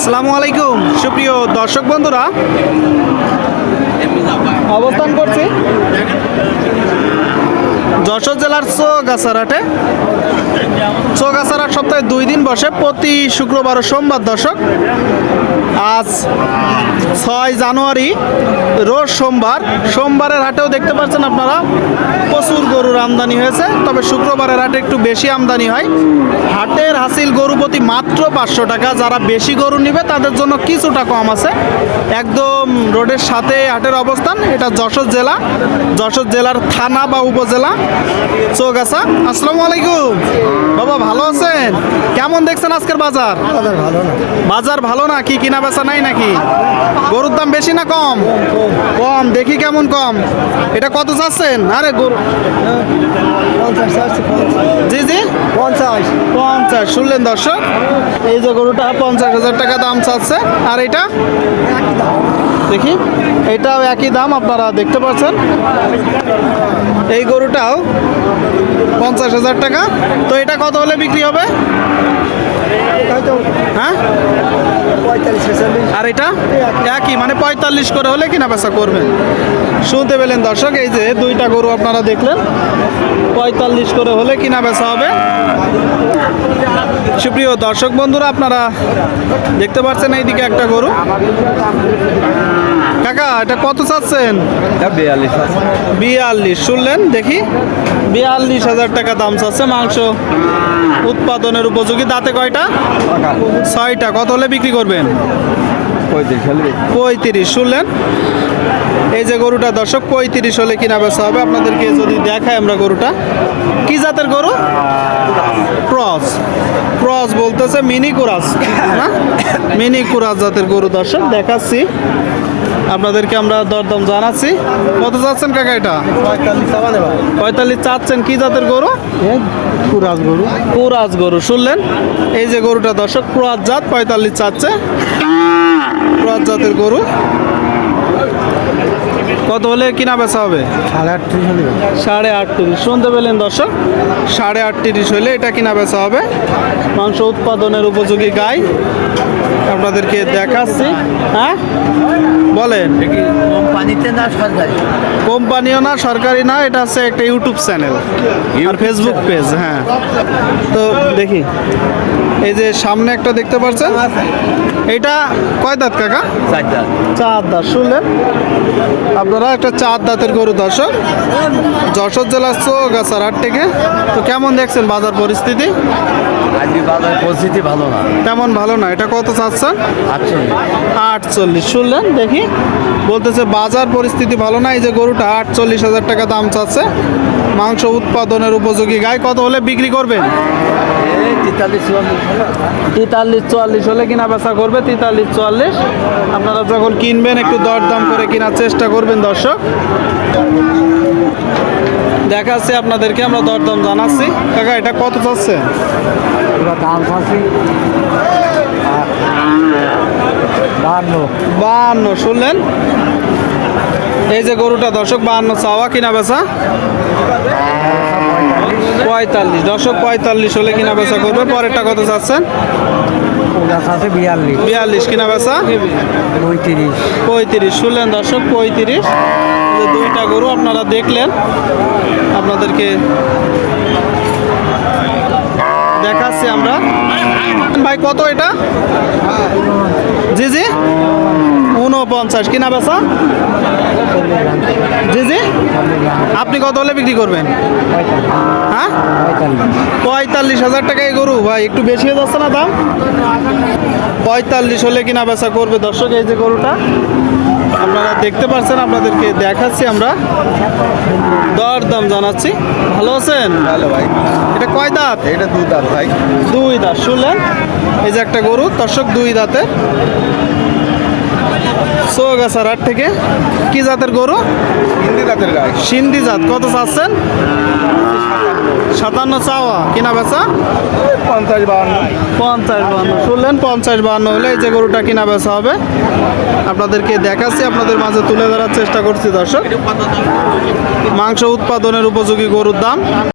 আসসালামু আলাইকুম সুপ্রিয় দর্শক বন্ধুরা, অবস্থান করছি যশোর জেলার চৌগাছার হাটে। চৌগাছার হাট সপ্তাহে 2 দিন বসে, প্রতি শুক্রবার ও সোমবার। দর্শক, আজ 6 জানুয়ারি, রোজ সোমবার। সোমবারের হাটেও দেখতে পাচ্ছেন আপনারা প্রচুর গরুর আমদানি হয়েছে, তবে শুক্রবারের হাটে একটু বেশি আমদানি হয়। হাটের হাসিল গরু প্রতি মাত্র 500 টাকা। যারা বেশি গরু নেবে তাদের জন্য কিছুটা কম আছে। একদম রোডের সাথে হাটের অবস্থান। এটা যশোর জেলা, যশোর জেলার থানা বা উপজেলা চৌগাছা। আসসালামু আলাইকুম বাবা, ভালো আছেন? কেমন দেখছেন আজকের বাজার? বাজার ভালো না? কি কিনা বেচা নাই নাকি? গরুর দাম বেশি না কম? কম। দেখি কেমন কম। এটা কত চাচ্ছেন? আরে গরু জি জি 50। শুনলেন দর্শক, এই যে গরুটা 50,000 টাকা দাম চাচ্ছে। আর এটা দেখি, এটাও একই দাম, আপনারা দেখতে পাচ্ছেন। এই গরুটাও 50,000 টাকা। তো এটা কত হলে বিক্রি হবে? হ্যাঁ, আর এটা একই, মানে 45 করে হলে কিনা বেচা করবেন। শুনতে পেলেন দর্শক, এই যে দুইটা গরু আপনারা দেখলেন, 45 করে হলে কিনা বেচা হবে। সুপ্রিয় দর্শক বন্ধুরা, আপনারা দেখতে পাচ্ছেন এইদিকে একটা গরু। কাকা, এটা কত চাচ্ছেন? 42। শুনলেন, দেখি 42,000 টাকা দাম চাচ্ছে। মাংস উৎপাদনের উপযোগী। দাঁতে কয়টা? 6টা। কত হলে বিক্রি করবেন? 35। শুনলেন, এই যে গরুটা দর্শক 35 হলে কিনা বেচা হবে। আপনাদেরকে যদি দেখায় আমরা গরুটা, কি জাতের গরু? ক্রস। ক্রস বলতেছে মিনি কুরাস না, মিনি কুরাস জাতের গরু। দর্শক দেখাচ্ছি আপনাদেরকে, আমরা দরদাম জানাচ্ছি। কত চাচ্ছেন কাকা এটা? 45 চাচ্ছেন। কি জাতের গরু? কুরাস গরু। কুরাস গরু। শুনলেন, এই যে গরুটা দর্শক কুরাস জাত, 45 চাচ্ছে। কুরাস জাতের গরু। কত হলে কিনা বেচা হবে? 38,500। শুনতে পেলেন দর্শক, 38,500 হলে এটা কিনা বেচা হবে। মাংস উৎপাদনের উপযোগী গাই আপনাদেরকে দেখাচ্ছি। হ্যাঁ বলেন। কোম্পানিতে না সরকারি? কোম্পানিও না, সরকারি না। এটা হচ্ছে একটা ইউটিউব চ্যানেল আর ফেসবুক পেজ। হ্যাঁ, তো দেখি, এই যে সামনে একটা দেখতে পাচ্ছেন, এটা কয় দাঁত কাকা? 4 দাঁত। 4 দাঁত। শুনলেন আপনারা, একটা 4 দাঁতের গরু দর্শক, যশোর জেলার চৌগাছার হাট থেকে। তো কেমন দেখছেন বাজার পরিস্থিতি? আজকে বাজার পরিস্থিতি ভালো না। তেমন ভালো না। এটা কত চাচ্ছেন? 48। শুনলেন, দেখি বলতেছে বাজার পরিস্থিতি ভালো না। এই যে গরুটা 48,000 টাকা দাম চাচ্ছে। মাংস উৎপাদনের উপযোগী গাই। কত হলে বিক্রি করবেন? 43-44 হলে কিনা বেচা করবে। 43-44। আপনারা যখন কিনবেন একটু দরদাম করে কেনার চেষ্টা করবেন দর্শক। দেখাচ্ছি আপনাদেরকে, আমরা দরদাম জানাচ্ছি। কাকা, এটা কত চাচ্ছে? দাম আছে 52। শুনলেন, এই যে গরুটা দর্শক 52 চাওয়া, কিনা বেচা 45। দর্শক 45 হলে কিনা বেচা করবে। পরেরটা কত চাচ্ছেন? 42। কিনা বেচা 35। শুনলেন দর্শক 35। যে দুইটা গরু আপনারা দেখলেন, আপনাদেরকে দেখাচ্ছি আমরা। ভাই কত এটা? জি জি 49। কিনা বেচা জি জি। আপনি কত হলে বিক্রি করবেন? হ্যাঁ, 45,000 টাকা এই গরু। ভাই একটু বেশি হয়ে যাচ্ছে না দাম? 45 হলে কিনা বেচা করবে দর্শক। এই যে গরুটা আপনারা দেখতে পাচ্ছেন, আপনাদেরকে দেখাচ্ছি আমরা, দরদাম জানাচ্ছি। ভালো আছেন? ভালো ভাই। এটা কয় দাঁত? এটা 2 দাঁত ভাই। 2 দাঁত। শুনলেন, এই যে একটা গরু দর্শক 2 দাঁতের, চৌগাছার হাট থেকে। কি জাতের গরু? হিন্দি দাঁতের গাই। সিন্ধি জাত। কত চাচ্ছেন? 57 চাওয়া। কিনা বেচা 50-52। শুনলেন, 50-52 হলে এই যে গরুটা কিনা বেচা হবে। আপনাদেরকে দেখাচ্ছি, আপনাদের মাঝে তুলে ধরার চেষ্টা করছি দর্শক। মাংস উৎপাদনের উপযোগী গরুর দাম।